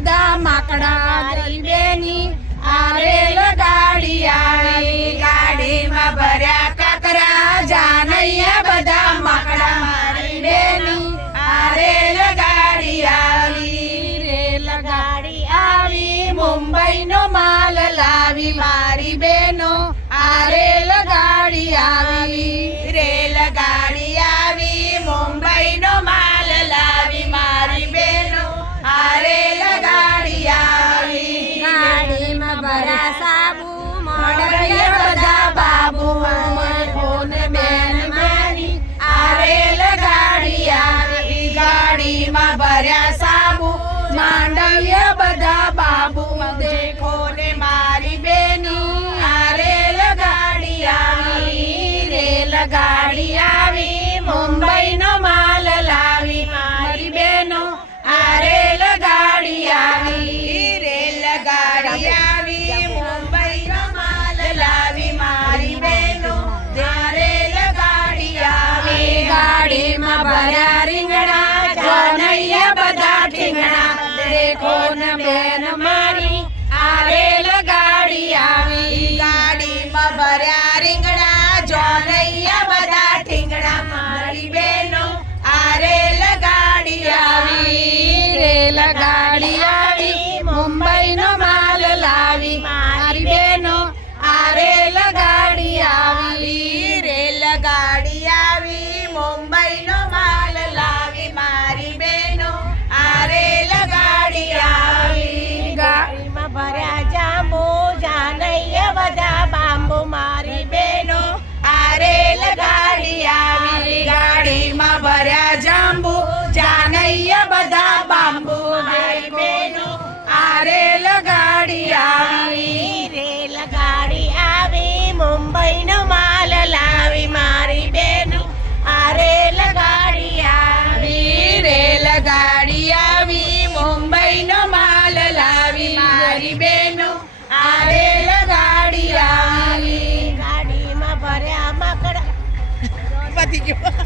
બધા માકડા ગરીબેની આ રેલગાડી આવી ગાડીમાં ભર્યા કાકરા જાનૈયા બધા માકડા મારી બેની આ રેલગાડી આવી મુંબઈનો માલ લાવી મારી બેનો આ રેલગાડી આવી મુંબઈનો માલ લાવી મારી બેનો આ રેલગાડી આવી ગાડીમાં ભરા સાબુ મોડૈયા બધા બાબુ કોન બેન મારી આ રેલગાડી આવી ગાડીમાં ભર્યા સાબુ માંડવ્યા બધા બાબુ દેખો ને મારી બેની આ રેલગાડી આવી મુંબઈનો માલ લાવી મારી બેનો આ રેલગાડી આવી મુંબઈનો માલ લાવી મારી બેનો આ રેલગાડી આવી ગાડીમાં ભર્યા રીંગણા જાનૈયા બધા ઠીંગણા દેખો ને બેન મારી આ રેલગાડી આવી ગાડીમાં ભર્યા રીંગણા જાનૈયા બધા ઠીંગણા મારી બેનો આ રેલગાડી આવી મુંબઈનો માલ લાવી મારી બેનો આ રેલગાડી આવી મુંબઈનો માલ લાવી મારી બેનો આ રેલગાડી આવી ગાડીમાં ભર્યા જાંબુ જાનૈયા બધા બાંબુ મારી બેનો આ રેલગાડી આવી ગાડીમાં ભર્યા જાંબુ જાનૈયા બધા બાંબુ મારી બેનો આ રેલગાડી આવી મુંબઈનો માલ લાવી મારી બેનો આ રેલગાડી આવી મુંબઈનો માલ લાવી મારી બેનો આ રેલગાડી આવી ગાડીમાં ભર્યા માકડા પતી ગયો